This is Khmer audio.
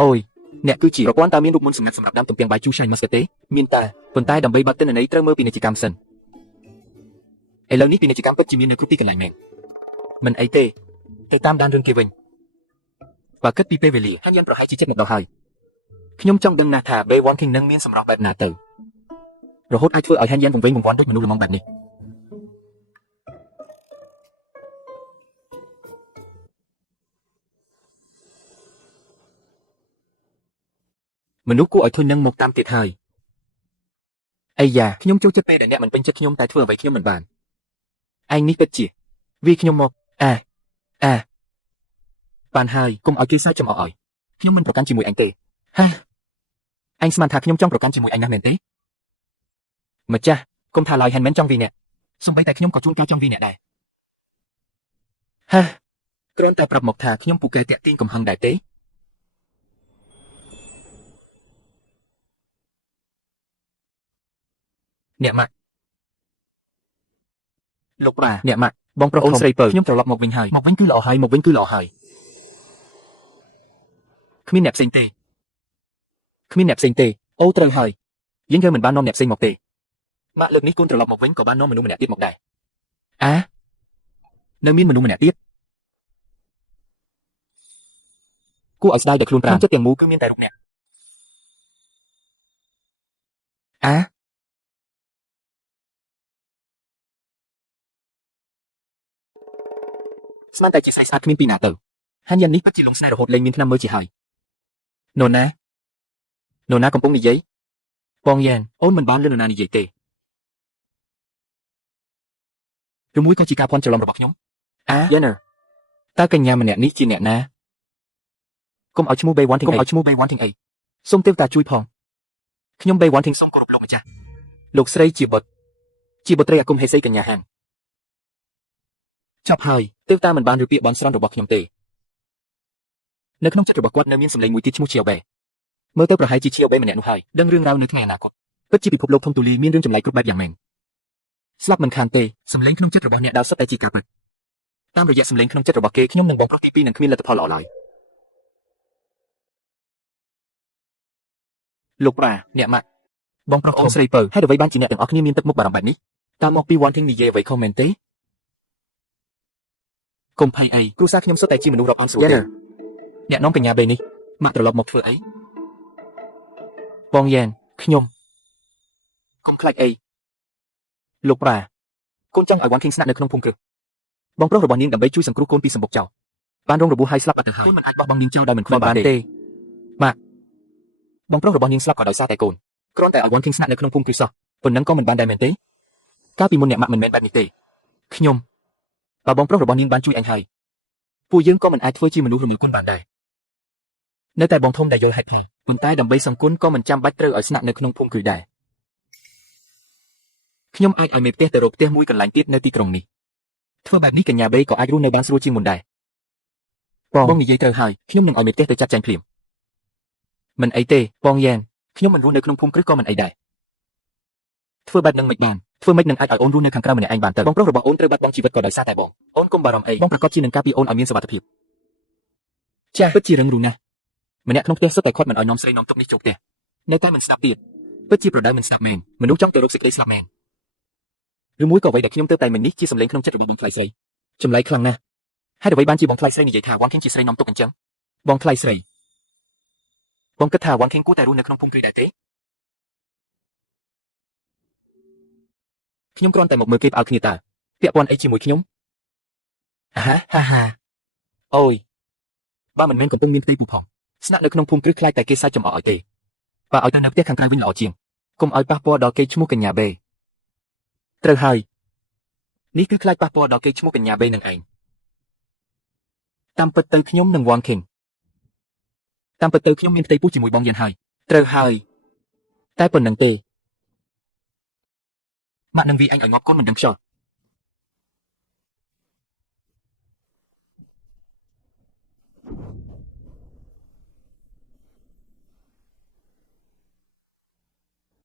អូយអ្នកគឺជាប្រព័ន្ធតើមានរូបមន្តសម្ងាត់សម្រាប់ដាំទំពាំងបាយជូរ Shine Mask ទេមានតែប៉ុន្តែដើម្បីបិទទិន្នន័យត្រូវមើលពាណិជ្ជកម្មសិនឥឡូវនេះពាណិជ្ជកម្មពិតជាមាននៅគ្រប់ទីកន្លែងមែនមិនអីទេទៅតាមដានរឿងគេវិញបើគិតពីពេលវេលាហានយ៉ានប្រហែលជាចិត្តមកដល់ហើយខ្ញុំចង់ដឹងណាស់ថា B1 King នឹងមានសម្រស់បែបណាទៅរហូតអាចធ្វើឲ្យហានយ៉ានវង្វេងវង្វាន់ដូចមនុស្សល្មមបែបនេះមនុស្សគួរឲ្យធុញនឹងមកតាមទៀតហើយអាយ៉ាខ្ញុំចូលចិត្តពេលដែលអ្នកមិនពេញចិត្តខ្ញុំតែធ្វើអ្វីខ្ញុំមិនបានឯងនេះពិតជាវាខ្ញុំមកបានហើយកុំឲ្យគេសើចចំអកឲ្យខ្ញុំមិនប្រកាន់ជាមួយអញទេហាអញស្មានថាខ្ញុំចង់ប្រកាន់ជាមួយអញណាស់មែនទេម្ចាស់កុំថាឡើយហែនមិនចង់វាអ្នកសូម្បីតែខ្ញុំក៏ជួនកាលចង់វាអ្នកដែរហាគ្រាន់តែប្រាប់មកថាខ្ញុំពូកែតាក់ទាញកំហឹងដែរទេអ្នកម៉ាក់លោកបាអ្នកម៉ាក់បងប្រុសអូនស្រីពើខ្ញុំត្រឡប់មកវិញហើយមកវិញគឺល្អហើយមកវិញគឺល្អហើយគ្មានអ្នកផ្សេងទេអូត្រូវហើយយើងមិនបាននាំអ្នកផ្សេងមកទេម៉ាក់លើកនេះកូនត្រឡប់មកវិញក៏បាននាំមនុស្សម្នាក់ទៀតមកដែរនៅមានមនុស្សម្នាក់ទៀតគួរឲ្យស្ដាយដល់ខ្លួនប្រាណចិត្តទាំងមូលគឺមានតែរូបអ្នកស្មានតែជាស្អាតគ្មានពីណាទៅហានយ៉ាននេះពិតជាលងស្នេហ៍រហូតលែងមានថ្នាំមើលជាហើយនរណាកំពុងនិយាយបងយ៉ែនអូនមិនបានលឺនរណានិយាយទេឬមួយក៏ជាការភ័ន្តច្រឡំរបស់ខ្ញុំយ៉ែនតើកញ្ញាម្នាក់នេះជាអ្នកណាកុំឲ្យឈ្មោះ B1 King អីសូមទេវតាជួយផងខ្ញុំ B1 King សូមគោរពលោកម្ចាស់លោកស្រីជាបុត្រីអាគមហេសីកញ្ញាហានចប់ហើយទេវតាមិនបានឬពាក្យបន់ស្រន់របស់ខ្ញុំទេនៅក្នុងចិត្តរបស់គាត់នៅមានសម្លេងមួយទៀតឈ្មោះជាបេមើលទៅប្រហែលជាជាបេម្នាក់នោះហើយដឹងរឿងរ៉ាវនៅថ្ងៃអនាគតពិតជាពិភពលោកធំទូលាយមានរឿងចម្លែកគ្រប់បែបយ៉ាងមែនស្លាប់មិនខានទេសម្លេងក្នុងចិត្តរបស់អ្នកដើរសុទ្ធតែជាការពិតតាមរយៈសម្លេងក្នុងចិត្តរបស់គេខ្ញុំនឹងបងប្រុសទី2នឹងគ្មានលទ្ធផលល្អឡើយលោកប្រាអ្នកម៉ាក់បងប្រុសអូនស្រីពៅហេតុអ្វីបានជាអ្នកទាំងអស់គ្នាមានទឹកមុខបារម្ភបែបនេះតាមមកពី One Thing និយាយអ្វីខុសមែនទេកុំភ័យអីគ្រួសារខ្ញុំសុទ្ធតែជាមនុស្សរាប់អានស្រួលទេអ្នកនាំកញ្ញាបេនេះម៉ាក់ត្រឡប់មកធ្វើអីបងយ៉ែនខ្ញុំកុំខ្លាចអីលោកប្រាកូនចង់ឲ្យ One King ស្នាក់នៅក្នុងភូមិគ្រឹះបងប្រុសរបស់នាងដើម្បីជួយសង្គ្រោះកូនពីសម្បុកចោលបានរងរបួសហើយស្លាប់បាត់ទៅហើយកូនមិនអាចបោះបង់នាងចោលដោយមិនខ្វល់បានទេម៉ាក់បងប្រុសរបស់នាងស្លាប់ក៏ដោយសារតែកូនគ្រាន់តែឲ្យ One King ស្នាក់នៅក្នុងភូមិគ្រឹះសោះប៉ុណ្ណឹងក៏មិនបានដែរមែនទេកាលពីមុនអ្នកម៉ាក់មិនមែនបែបនេះទេខ្ញុំបើបងប្រុសរបស់នាងបានជួយអញហើយពួកយើងក៏មិនអាចធ្វើជាមនុស្សរមើលគុណបានដែរនៅតែបងធំដែលយល់ហេតុផលប៉ុន្តែដើម្បីសង្គមក៏មិនចាំបាច់ត្រូវឲ្យស្នាក់នៅក្នុងភូមិគ្រឹះដែរខ្ញុំអាចឲ្យមេផ្ទះទៅរកផ្ទះមួយកន្លែងទៀតនៅទីក្រុងនេះធ្វើបែបនេះកញ្ញាបេក៏អាចរស់នៅបានស្រួលជាងមុនដែរបងនិយាយត្រូវហើយខ្ញុំនឹងឲ្យមេផ្ទះទៅចាត់ចែងភ្លាមមិនអីទេបងយ៉ែនខ្ញុំមិនរស់នៅក្នុងភូមិគ្រឹះក៏មិនអីដែរធ្វើបែបនឹងមិនបានធ្វើមិននឹងអាចឲ្យអូនរស់នៅខាងក្រៅម្នាក់ឯងបានទៅបងប្រុសរបស់អូនត្រូវបាត់បង់ជីវិតក៏ដោយសារតែបងអូនកុំបារម្ភអីបងប្រកាសជានឹងការពារអូនឲ្យមានសុវត្ថិភាពចាពិតជារឹងរូសណាស់ម្នាក់ក្នុងផ្ទះសុទ្ធតែខាត់មិនឲ្យនាំស្រីនាំទុកនេះចូលផ្ទះនៅតែមិនស្ដាប់ទៀតពិតជាប្រដៅមិនស្ដាប់មែនមនុស្សចង់ទៅរកសេចក្តីស្លាប់មែនឬមួយក៏អ្វីដែលខ្ញុំទៅតែមិននេះជាសម្លេងក្នុងចិត្តរបស់បងថ្លៃស្រីចម្លែកខ្លាំងណាស់ហេតុអ្វីបានជាបងថ្លៃស្រីនិយាយថា One King ជាស្រីនាំទុកអញ្ចឹងបងថ្លៃស្រីបងគិតថា One King គួរតែរស់នៅក្នុងភូមិគ្រឹះដែរទេខ្ញុំគ្រាន់តែមកមើលគេផ្អើលគ្នាតើពាក់ព័ន្ធអីជាមួយខ្ញុំហាអូយបើមិនមែនកំពុងមានផ្ទៃពូផងស្នាក់នៅក្នុងភូមិគ្រឹះខ្លាចតែគេសាច់ចំអកឲ្យទេបើឲ្យទៅនៅផ្ទះខាងក្រៅវិញល្អជាងកុំឲ្យប៉ះពាល់ដល់គេឈ្មោះកញ្ញាបេត្រូវហើយនេះគឺខ្លាចប៉ះពាល់ដល់គេឈ្មោះកញ្ញាបេនឹងឯងតាមពិតទៅខ្ញុំនឹង One King តាមពិតទៅខ្ញុំមានផ្ទៃពោះជាមួយបងយ៉ែនហើយត្រូវហើយតែប៉ុណ្្នឹងទេម៉ាក់នឹងវាអញឲ្យងាប់កូនមិនដឹងខ្យល់